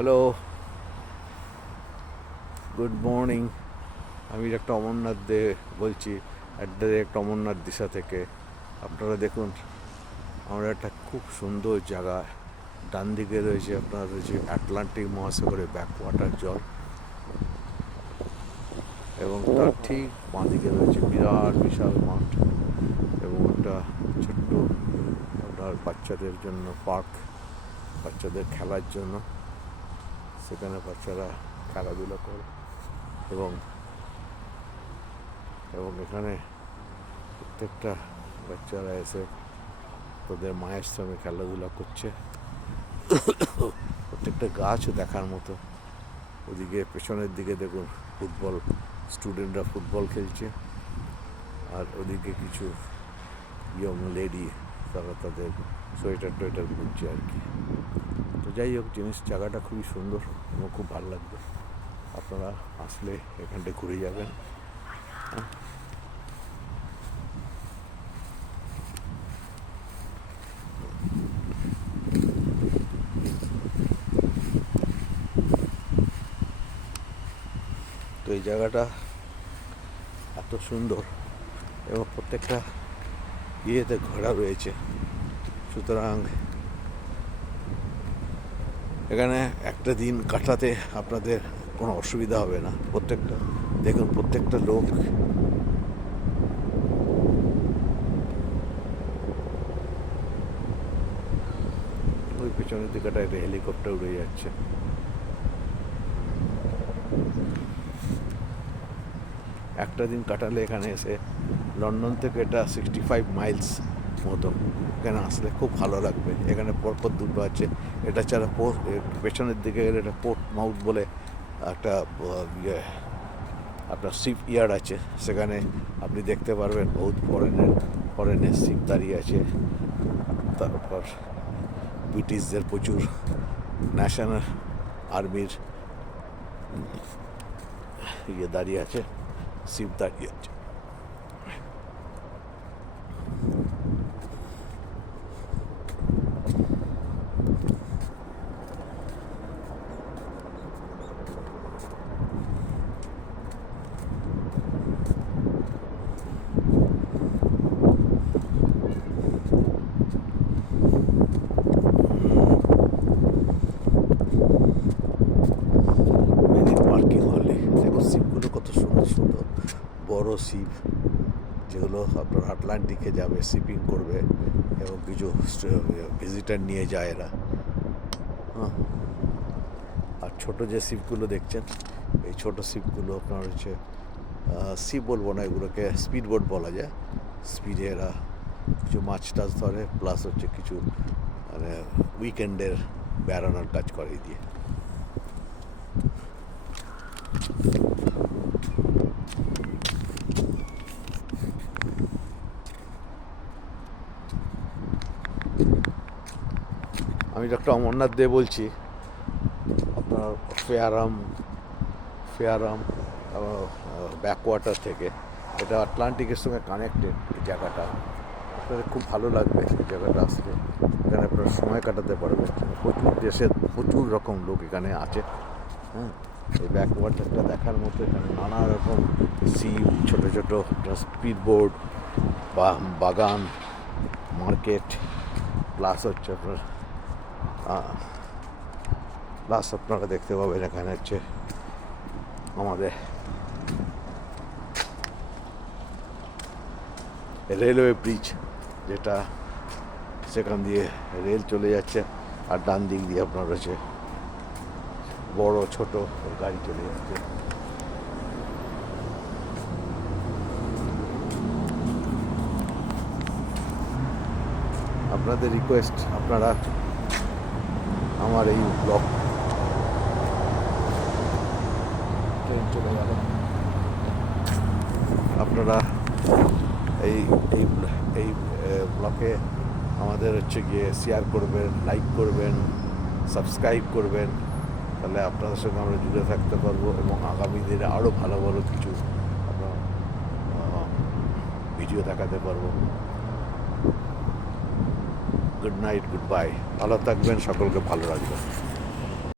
Hello, good morning. আমি একটা অমরনাথ দে বলছি, একটা অমরনাথ দিশা থেকে। আপনারা দেখুন, আমরা একটা খুব সুন্দর জায়গা। ডান দিকে রয়েছে আপনার রয়েছে আটলান্টিক মহাসাগরের ব্যাকওয়াটার জল, এবং তার ঠিক বাঁ দিকে রয়েছে বিরাট বিশাল মাঠ এবং একটা ছোট্ট আপনার বাচ্চাদের জন্য পার্ক, বাচ্চাদের খেলার জন্য। সেখানে বাচ্চারা খেলাধুলা করে এবং এবং এখানে প্রত্যেকটা বাচ্চারা এসে তাদের মায়ের সঙ্গে খেলাধুলা করছে। প্রত্যেকটা গাছও দেখার মতো। ওদিকে পেছনের দিকে দেখুন ফুটবল, স্টুডেন্টরা ফুটবল খেলছে, আর ওদিকে কিছু ইয়ং লেডি তারা তাদের সোয়েটার টোয়েটার বুনছে আর কি। তো যাই হোক, জায়গাটা খুবই সুন্দর এবং খুব ভালো লাগবে। আপনারা আসলে এখানটা ঘুরে যাবেন। তো এই জায়গাটা এত সুন্দর এবং প্রত্যেকটা ইয়েতে ঘোরা রয়েছে, সুতরাং এখানে একটা দিন কাটাতে আপনাদের কোনো অসুবিধা হবে না। দেখুন প্রত্যেকটা লোক ওই পেছনের দিকটা একটা হেলিকপ্টার উড়ে যাচ্ছে। একটা দিন কাটালে এখানে এসে, লন্ডন থেকে এটা 65 মাইলস মতো, এখানে আসলে খুব ভালো লাগবে। এখানে পরপর দুটো আছে। এটা ছাড়া পেছনের দিকে গেলে এটা পোর্ট মাউথ বলে একটা আপনার শিপ ইয়ার্ড আছে। সেখানে আপনি দেখতে পারবেন বহুত ফরেনের শিপ দাঁড়িয়ে আছে। তারপর ব্রিটিশদের প্রচুর ন্যাশনাল আর্মির দাঁড়িয়ে আছে, শিপ দাঁড়িয়ে আছে। শিপগুলো কত সুন্দর সুন্দর বড় শিপ, যেগুলো আপনার আটলান্টিকে যাবে, শিপিং করবে এবং কিছু ভিজিটার নিয়ে যায় এরা। হ্যাঁ, আর ছোটো যে শিপগুলো দেখছেন, এই ছোটো শিপগুলো আপনার হচ্ছে শিপ বলবো না, এগুলোকে স্পিড বোট বলা যায়। স্পিডে এরা কিছু মাছ টাছ ধরে, প্লাস হচ্ছে কিছু মানে উইকেন্ডের বেড়ানোর কাজ করে দিয়ে। আমি ডক্টর অমরনাথ দে বলছি, আপনার ফেয়ারাম ব্যাকওয়াটার থেকে। এটা আটলান্টিকের সঙ্গে কানেক্টেড এই জায়গাটা। আপনাদের খুব ভালো লাগবে এই জায়গাটা আসলে। এখানে আপনার সময় কাটাতে পারবেন। প্রচুর রকম লোক এখানে আছে। হ্যাঁ, এই ব্যাকওয়াটারটা দেখার মতো। এখানে নানা রকম শিপ, ছোটো ছোটো স্পিড বোর্ড, বাগান, মার্কেট, প্লাস হচ্ছে আপনারা দেখতে পাবেন এখানে হচ্ছে আমাদের রেলওয়ে ব্রিজ, যেটা সেখান দিয়ে রেল চলে যাচ্ছে, আর ডান দিক দিয়ে আপনার হচ্ছে বড় ছোট গাড়ি চলে যাচ্ছে। আপনাদের রিকোয়েস্ট, আপনারা আমার এই ব্লগ চলে গেল, আপনারা এই এই এই ব্লগে আমাদের হচ্ছে গিয়ে শেয়ার করবেন, লাইক করবেন, সাবস্ক্রাইব করবেন। তাহলে আপনাদের সঙ্গে আমরা জুড়ে থাকতে পারবো এবং আগামী দিনে আরও ভালো ভালো কিছু আমরা ভিডিও দেখাতে পারবো। Good night, good bye. ভালো থাকবেন, সকলকে ভালো রাখবেন।